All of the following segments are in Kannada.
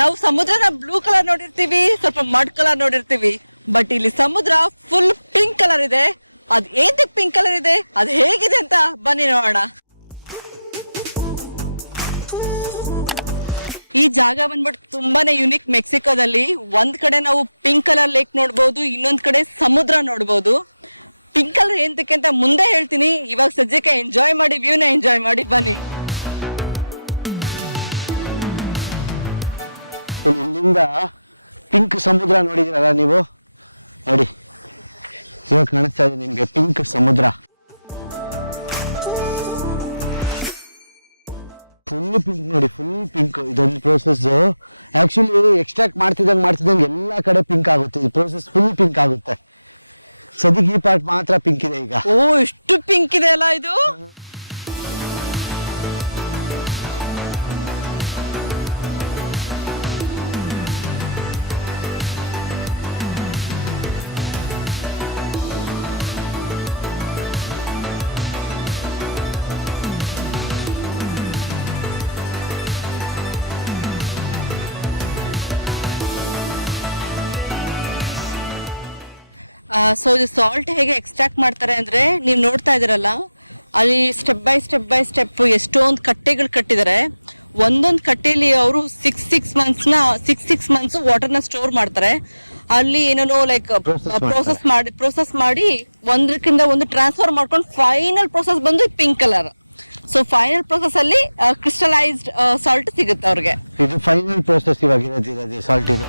ನಾವು ಸಮುದ್ರನ ಬ್ಲೂ ಕಲರ್ ನೋಡಿರ್ತೀವಿ, ಸ್ವಲ್ಪ ಮಡ್ ಕಲರ್ ನೋಡಿರ್ತೀವಿ. ಬಟ್ ಇಲ್ಲಿ ಸಮುದ್ರ ಫುಲ್ ಪಿಂಕ್ ಕಲರ್ ಇದೆ. ಅದ್ ಏತಕ್ ಪಿಂಕ್ ಕಲರ್ ಇದೆ, ಅದ್ ಹೇಗಿದೆ ಅಂತ ಬನ್ನಿ ನೋಡೋಣ. ಈ ಜಾಗ ಬಂದ್ಬಿಟ್ಟು ತುಂಬಾನೇ ಯುನಿಕ್. ಮೆಕ್ಸಿಕೋದಲ್ಲಿ ಒಂದ್ ಕಡೆ ನಾವು ಪಿಂಕ್ ಕಲರ್ ಲೇಕ್ ನೋಡ್ಬೋದು, ಇನ್ನೊಂದ್ ಕಡೆ ಸಮುದ್ರ ನೋಡ್ಬೋದು. ಪಿಂಕ್ ಕಲರ್ ಏಂತಕ್ಕೆ ಅಂತ ಮುಂದೆ ಹೇಳ್ತೀನಿ. ಇವಾಗ ಸದ್ಯಕ್ಕೆ ಎಂಜಾಯ್ ಮಾಡಿ, ವ್ಯೂನ ಎಂಜಾಯ್ ಮಾಡಿ ಬನ್ನಿ. ಇಲ್ಲಿಂದ ಪಿಂಕ್ ಸಮುದ್ರ ನೋಡಿದಿರಲ್ಲ ನೀವು, ನೋಡಿ ಇವಾಗ ಕಾಣಿಸ್ತಾ ಇದೆ ನಿಮ್ಗೆ ಪಿಂಕ್ ಸಮುದ್ರ. ಫುಲ್ ಪಿಂಕ್ ನೋಡಿ, ಫುಲ್ ಪಿಂಕ್. ಇದೊಂದು ಪ್ರೋಸೆಸ್ ಆಕ್ಚುಲಿ ಎಕ್ಸ್ಟ್ರಾಕ್ಟ್ ಮಾಡ್ತಿದ್ದಂಗೆ ಎಲ್ಲಾ ಕಡೆ ಪಿಂಕ್ ಆಗುತ್ತೆ. ಈ ಪ್ರೋಸೆಸ್ ಫುಲ್ ಪಿಂಕ್ ಆಗುತ್ತೆ. ಸದ್ಯಕ್ಕೆ ಈ ಪಾರ್ಟ್ ಮಾತ್ರ ಪಿಂಕ್ ಇದೆ ಈಗ. ಓ, ಎಷ್ಟು ಪಿಂಕ್ ಇದೆ ಅಲ್ಲ ಇದು. ಸೊ ಇದು ಸಾಲ್ಟ್ ಹೇಗೆ ಎಕ್ಸ್ಟ್ರಾಕ್ಟ್ ಮಾಡ್ತಾರೆ ಅಂದ್ರೆ, ನೀವು ನೋಡ್ತಾ ಇದೀರಲ್ಲ ಅಲ್ಲಿ ಸ್ಟೆಪ್ ಬೈ ಸ್ಟೆಪ್ ಎಷ್ಟೊಂದು ಕಟ್ಟೆಗಳು ಕಟ್ಟಿದ್ದಾರೆ. ಒಂದೊಂದು ಕಟ್ಟೆಯಲ್ಲಿ ಅವರು ಸಿಕ್ಸ್ ಮಂತ್ಸ್ ವಾಟರ್ನ ಸ್ಟೋರ್ ಮಾಡ್ತಾರೆ. ಅಲ್ಲಿ ಏನೇನೋ ಲೈಕ್ ಪ್ರೋಸೆಸ್ ಮಾಡಿ ಒಂದಕ್ಕಿಂತ ಒಂದು ಟ್ರಾನ್ಸ್ಫರ್ ಮಾಡ್ಕೊಂಡು ಫೈನಲ್ ಪ್ರೋಸೆಸ್ ಬಂದು pink colour. So final process ಅಲ್ಲಿ ಕ್ರಿಸ್ಟಲೈಸ್ಡ್ ಸಾಲ್ಟ್ ಸಿಗುತ್ತೆ ಅವ್ರಿಗೆ. ಇದು ಫೈನಲ್ ಪ್ರೋಸೆಸ್ ಇವಾಗ ಸಾಲ್ಟ್ ಇದು.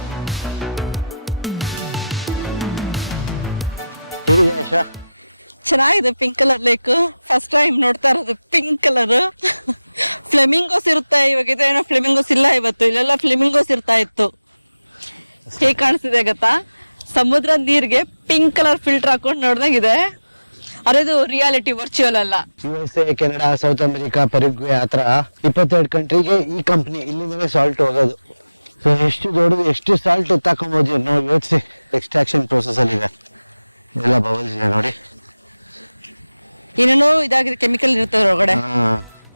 ಚೆನ್ನಾಗಿದೆ pink colour lake. First time ನೋಡ್ತಾ ಇರೋದು ಪಿಂಕ್ ಕಲರ್. ಫ್ಲೆಮಿಂಗೋಸ್ ಇರುತ್ತೆ, ಇವಾಗ ಏನೋ ಫ್ಲೆಮಿಂಗೋಸ್ ಇಲ್ಲ ಇವತ್ತು. ಇಲ್ಲೆಲ್ಲ ಫ್ಲೆಮಿಂಗೋಸ್ ಇರ್ತಾ ಇತ್ತು. ಹೇಗೆ ಕಾಣಿಸ್ತಿದೆ ಗೊತ್ತಾ, ಸಮುದ್ರ ನೀರ್ಗೆ ಪಿಂಕ್ ಕಲರ್ ಫಿಲ್ಟರ್ ಹಾಕೊಂಡು ನೋಡ್ದಂಗಿದೆ. ಅದು ರಿಯಾಲಿಟಿ, ವರ್ಚುವಲ್ ಅಲ್ಲ. USA, Canada, south America, Paraguay ಆತರ 22 ಕಂಟ್ರಿಗೆ ಈ ಕಂಪ್ನಿ ಇಲ್ಲಿಂದಲೇ ಸಾಲ್ಟ್ ಹೋಗೋದು. ಸೊ ಎಷ್ಟು ದೊಡ್ಡದು, ಎಷ್ಟು ಸಾಲ್ಟ್ ಎತ್ತಾಕೊಂಬೋದು ನಾವು ಯೋಚಿಸಿ. ಎಕ್ಸ್ಟ್ರಾಕ್ಷನ್ ಪ್ರೋಸೆಸ್ ಅಲ್ಲಿ ಇದೆ ಎಲ್ಲ ಬಬಲ್ಸ್ ಇದೆ ನೋಡಿ. ಏನೇನೋ ಇದಾಗಿದೆ, ಕೆಮಿಕಲ್ ಇರುತ್ತೆ ಹೊರಗಡೆ.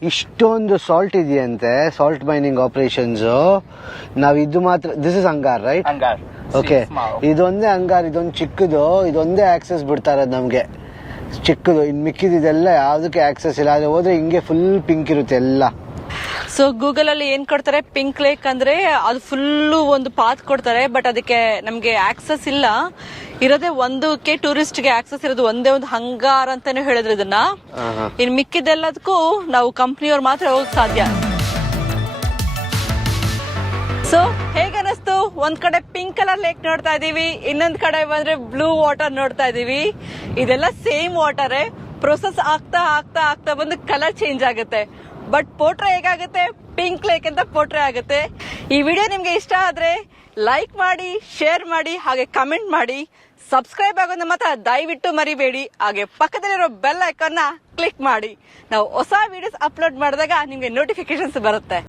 ಇಷ್ಟೊಂದು ಸಾಲ್ಟ್ ಇದೆಯಂತೆ. ಸಾಲ್ಟ್ ಮೈನಿಂಗ್ ಆಪರೇಷನ್ಸ್ ನಾವ್ ಇದು ಮಾತ್ರ. ದಿಸ್ ಇಸ್ ಅಂಗಾರ್ ರೈಟ್? ಅಂಗಾರ್. ಓಕೆ, ಇದೊಂದೇ ಅಂಗಾರ್. ಇದೊಂದು ಚಿಕ್ಕದು, ಇದೊಂದೇ ಆಕ್ಸೆಸ್ ಬಿಡ್ತಾ ಇರೋದು ನಮ್ಗೆ, ಚಿಕ್ಕದು. ಇನ್ ಮಿಕ್ಕಿದೆಲ್ಲ ಯಾವ್ದಕ್ಕೆ ಆಕ್ಸೆಸ್ ಇಲ್ಲ. ಆದ್ರೆ ಹೋದ್ರೆ ಹಿಂಗೆ ಫುಲ್ ಪಿಂಕ್ ಇರುತ್ತೆ ಎಲ್ಲ. ಸೊ ಗೂಗಲ್ ಅಲ್ಲಿ ಏನ್ ಕೊಡ್ತಾರೆ, ಪಿಂಕ್ ಲೇಕ್ ಅಂದ್ರೆ ಅದು ಫುಲ್ಲು ಒಂದು ಪಾತ್ ಕೊಡ್ತಾರೆ. ಬಟ್ ಅದಕ್ಕೆ ನಮ್ಗೆ ಆಕ್ಸೆಸ್ ಇಲ್ಲ. ಇರೋದೇ ಒಂದಕ್ಕೆ ಟೂರಿಸ್ಟ್ ಗೆ ಆಕ್ಸೆಸ್ ಇರೋದು ಒಂದೇ ಒಂದು ಹಂಗಾರ್ ಅಂತಾನೆ ಹೇಳಿದ್ರು ಇದನ್ನ. ಇನ್ ಮಿಕ್ಕಿದೆಲ್ಲದಕ್ಕೂ ನಾವು ಕಂಪ್ನಿಯವ್ರು ಮಾತ್ರ ಹೋಗಕ್ ಸಾಧ್ಯ. ಸೊ ಹೇಗನ್ನಿಸ್ತು? ಒಂದ್ ಕಡೆ ಪಿಂಕ್ ಕಲರ್ ಲೇಕ್ ನೋಡ್ತಾ ಇದೀವಿ, ಇನ್ನೊಂದ್ ಕಡೆ ಬಂದ್ರೆ ಬ್ಲೂ ವಾಟರ್ ನೋಡ್ತಾ ಇದೀವಿ. ಇದೆಲ್ಲ ಸೇಮ್ ವಾಟರೇ. ಪ್ರೊಸೆಸ್ ಆಗ್ತಾ ಬಂದು ಕಲರ್ ಚೇಂಜ್ ಆಗುತ್ತೆ. ಬಟ್ ಪೋಟ್ರೆ ಹೇಗಾಗುತ್ತೆ, ಪಿಂಕ್ ಲೇಕ್ ಅಂತ ಪೋಟ್ರೆ ಆಗುತ್ತೆ. ಈ ವಿಡಿಯೋ ನಿಮ್ಗೆ ಇಷ್ಟ ಆದ್ರೆ ಲೈಕ್ ಮಾಡಿ, ಶೇರ್ ಮಾಡಿ, ಹಾಗೆ ಕಮೆಂಟ್ ಮಾಡಿ. ಸಬ್ಸ್ಕ್ರೈಬ್ ಆಗೋದನ್ನ ಮಾತ್ರ ದಯವಿಟ್ಟು ಮರಿಬೇಡಿ. ಹಾಗೆ ಪಕ್ಕದಲ್ಲಿರೋ ಬೆಲ್ ಐಕಾನ್ ನ ಕ್ಲಿಕ್ ಮಾಡಿ. ನಾವು ಹೊಸ ವಿಡಿಯೋಸ್ ಅಪ್ಲೋಡ್ ಮಾಡಿದಾಗ ನಿಮ್ಗೆ ನೋಟಿಫಿಕೇಶನ್ಸ್ ಬರುತ್ತೆ.